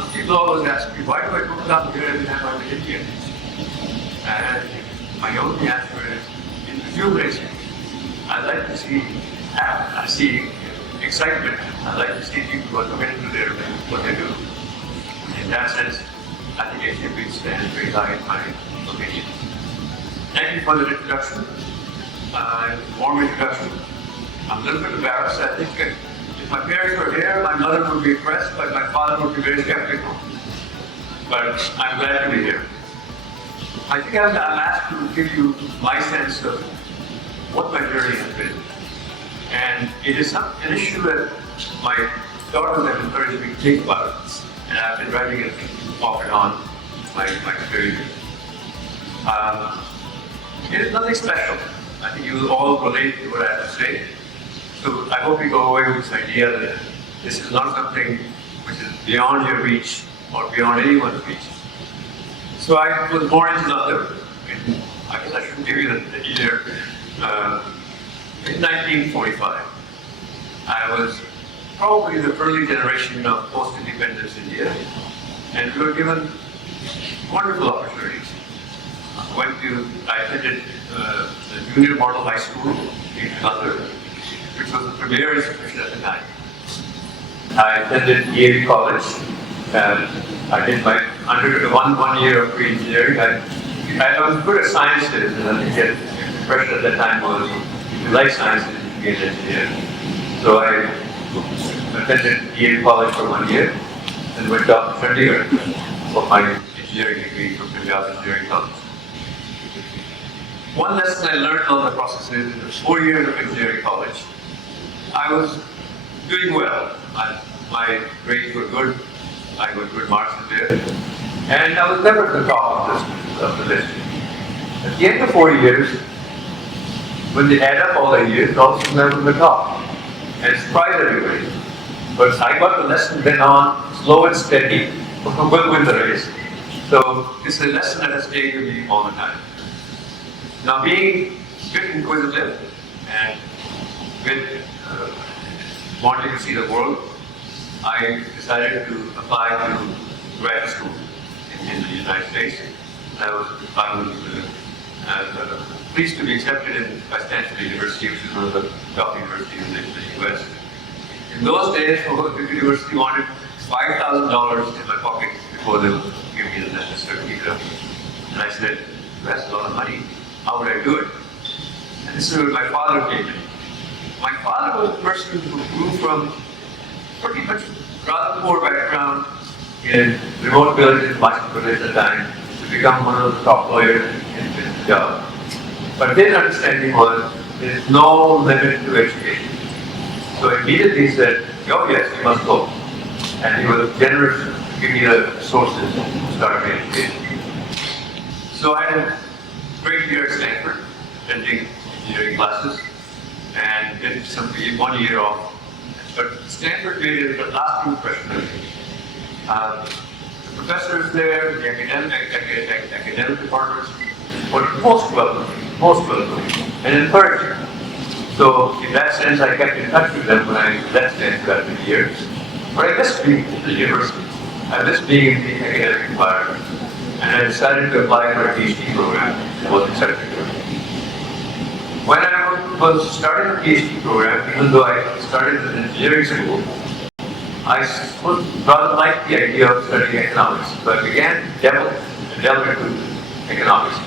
some people always ask me, why do I go down here every time I'm in India? And my only answer is, in rejuvenation. I like to see excitement. I like to see people who are committed to what they do. In that sense, I think HMV stands very high in my opinion. Thank you for the introduction. Warm introduction. I'm a little bit embarrassed. I think if my parents were here, my mother would be impressed, but my father would be very skeptical. But I'm glad to be here. I think I'm asked to give you my sense of what my journey has been. And it is an issue that my daughters have encouraged me to think about. And I've been writing it off and on, my experience. It is nothing special. I think you all relate to what I have to say. So I hope you go away with this idea that this is not something which is beyond your reach or beyond anyone's reach. So I was born in Jalandhar. I guess I shouldn't give you the year. In 1945. I was probably the early generation of post-independence India, and we were given wonderful opportunities. I attended the Junior Model High School in Jalandhar, which was the premier institution at the time. I attended EP College, and I did my one year of pre-engineering. I was good at sciences, and I think the impression at that time was, if you like sciences, you can be an engineer. So I attended EP College for 1 year, and went off to Chandigarh for my engineering degree from Punjab Engineering College. One lesson I learned on the process is, in the 4 years of engineering college, I was doing well. My grades were good. I got good marks in there. And I was never at the top of the list. At the end of 4 years, when they add up all the years, all of a sudden I was at the top. And it surprised everybody. But I got the lesson then on, slow and steady, will win the race. So it's a lesson that has stayed with me all the time. Now, being a bit inquisitive and wanting to see the world, I decided to apply to grad school in the United States. I was pleased to be accepted by Stanford University, which is one of the top universities in the US. In those days, the university wanted $5,000 in my pocket before they would give me the necessary visa. And I said, that's a lot of money. How would I do it? And this is where my father came in. My father was a person who grew from pretty much rather poor background in remote villages in Madhya Pradesh at the time to become one of the top lawyers in his job. But his understanding was there is no limit to education. So immediately he said, oh yes, you must go. And he was generous to give me the sources to start my education. So I had a great year at Stanford, attending engineering classes, and did 1 year off. But Stanford made a lasting impression on me. The professors there, the academic departments, were most welcoming and encouraging. So in that sense, I kept in touch with them when I left Stanford after the years. But I missed being in the university. I missed being in the academic environment. And I decided to apply for a PhD program and was accepted. When I was starting the PhD program, even though I started in engineering school, I would rather like the idea of studying economics. So I began to delve into economics.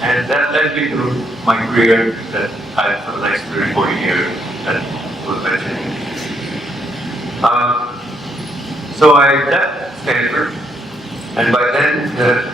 And that led me to my career that I had for the next 30, 40 years that was mentioned. So I left Stanford, and by then the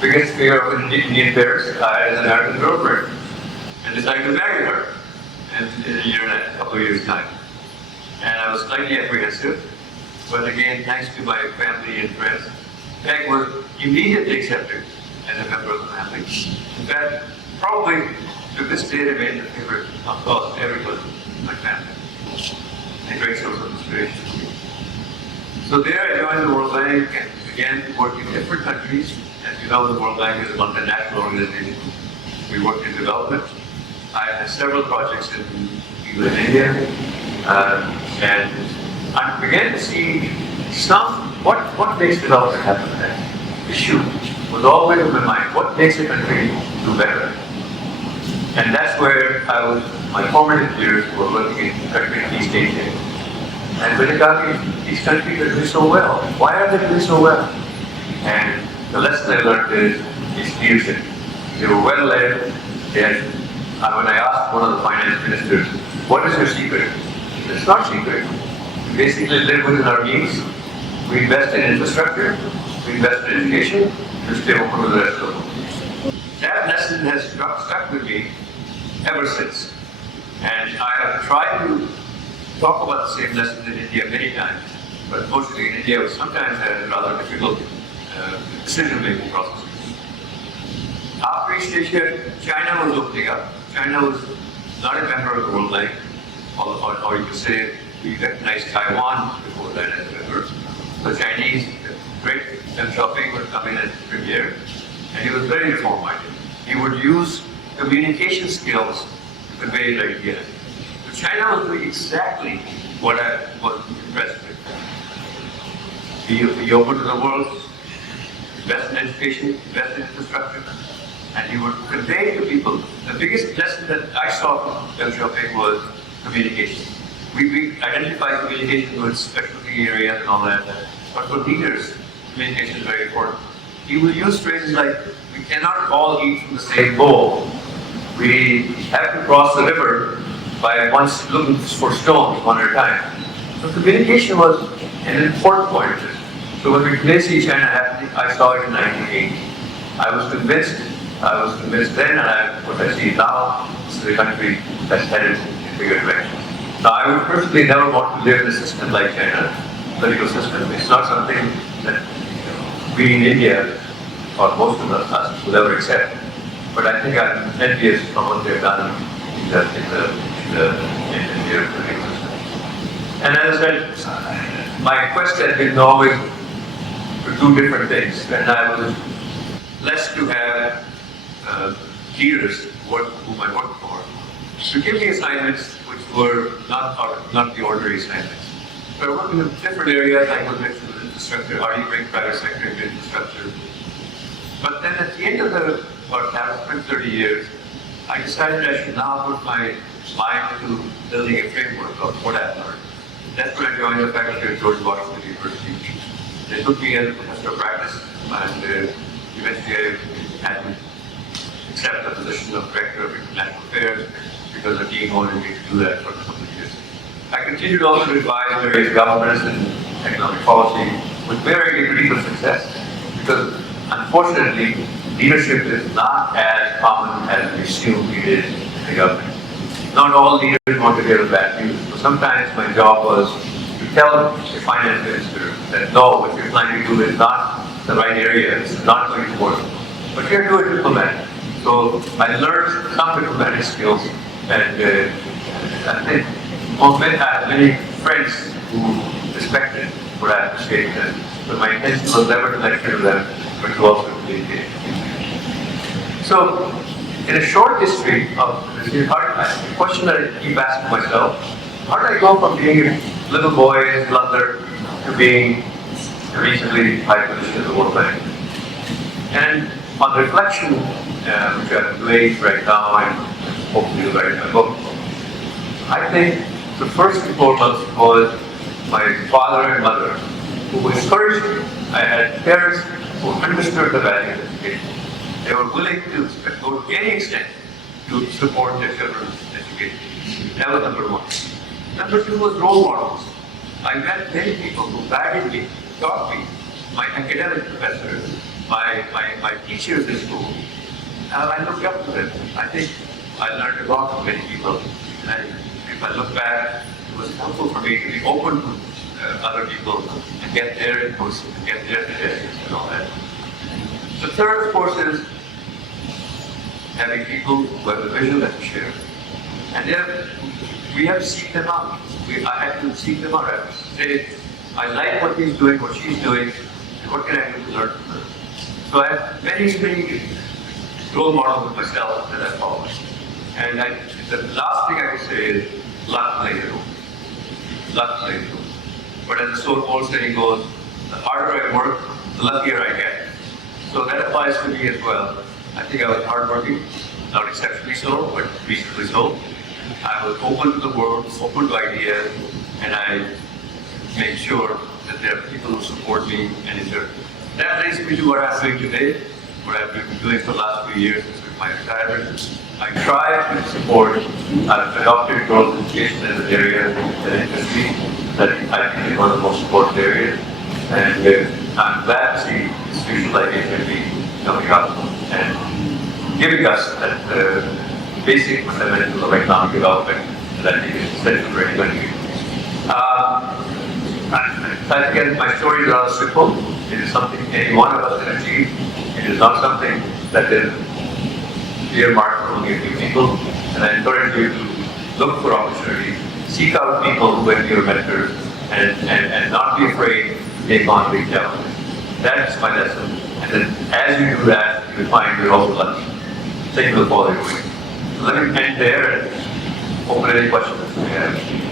biggest fear of Indian parents, I had an American girlfriend, and decided to marry her in a couple of years' time. And I was slightly apprehensive, but again, thanks to my family and friends, Peg was immediately accepted as a member of the family. In fact, probably to this day remains a favorite of everyone in my family. A great source of inspiration. So there I joined the World Bank and began to work in different countries. As you know, the World Bank is a multinational organization. We worked in development. I had several projects in India, and I began to see What makes development happen there? Issue was always in my mind. What makes a country do better? And that's where my formative years were working in countries in East Asia. And when it got these countries are doing so well. Why are they doing so well? And the lesson I learned is leadership. They were well led. When I asked one of the finance ministers, what is your secret? It's not secret. We basically live within our means. We invest in infrastructure. We invest in education. We stay open with the rest of them. That lesson has stuck with me ever since. And I have tried to talk about the same lesson in India many times, but unfortunately in India we sometimes had rather difficult decision-making processes. After East Asia, China was opening up. China was not a member of the World Bank, or you could say we recognized Taiwan before that as a member. The Chinese, great Deng Xiaoping would come in as premier, and he was very reform-minded. He would use communication skills to convey his ideas. China was doing exactly what I was impressed with. Be open to the world, invest in education, invest in infrastructure, and he would convey to people. The biggest lesson that I saw from Deng Xiaoping was communication. We identify communication with specialty areas and all that, but for leaders, communication is very important. He will use phrases like, we cannot all eat from the same bowl. We have to cross the river by once looking for stones one at a time. So communication was an important point of this. So when we did see China happening, I saw it in 1980. I was convinced then, and what I see now, this is a country that's headed in a bigger direction. Now I would personally never want to live in a system like China, political system. It's not something that we in India, or most of us, will ever accept. But I think I'm envious of what they've done in the political system. And as I said, my quest had been always to do different things, and I was blessed to have leaders whom I worked for to give me assignments which were not the ordinary assignments. But I worked in different areas. I was mixed with infrastructure, how do you bring private sector into infrastructure. But then at the end of about 30 years, I decided I should now put my mind to building a framework of what I've learned. That's when I joined the faculty at George Washington University. They took me as a professor of practice, and eventually I had to accept the position of director of international affairs because the dean wanted me to do that for a couple of years. I continued also to advise various governments and economic policy with varying degrees of success, because unfortunately, leadership is not as common as we assume it is in the government. Not all leaders want to hear the bad news. So sometimes my job was to tell the finance minister that no, what you're trying to do is not the right area, it's not going to work. But you're doing diplomatic. So I learned some diplomatic skills, and I think I have many friends who respected what I had to say to them. But my intention was never to lecture them, but to also communicate. So, in a short history of this, the question that I keep asking myself, how did I go from being a little boy in Jalandhar to being a reasonably high position in the World Bank? And on reflection, which I'm doing right now, and hopefully writing my book, I think the first and foremost was my father and mother, who encouraged me. I had parents who understood the value of education. They were willing to go to any extent to support their children's education. That was number one. Number two was role models. I met many people who guided me, taught me, my academic professors, my teachers in school. And I looked up to them. I think I learned a lot from many people. And if I look back, it was helpful for me to be open to other people and get their inputs, and get their suggestions and all that. The third, of course, is having people who have a vision that we share. And then we have to seek them out. I had to seek them out. I have to say, I like what he's doing, what she's doing, and what can I do to learn from her? So I have many role models of myself that I follow. And the last thing I would say is luck plays a role. Luck plays a role. But as the old saying goes, the harder I work, the luckier I get. So that applies to me as well. I think I was hardworking, not exceptionally so, but reasonably so. I was open to the world, open to ideas, and I make sure that there are people who support me and interact. That leads me to what I'm doing today, what I've been doing for the last few years with my retirement. I try to support, I've adopted growth education as an area that interests me, that I think is one of the most important areas. And I'm glad to see institutions like HMV coming up and giving us that basic fundamentals of economic development that I think is essential for any country. I think my story is rather simple. It is something any one of us can achieve. It is not something that is earmarked for only a few people. And I encourage you to look for opportunities, seek out people who are your mentors, and not be afraid to take on big challenges. That's my lesson. And then as you do that, you'll find you're also lucky. Things will follow your way. So let me end there and open any questions you have.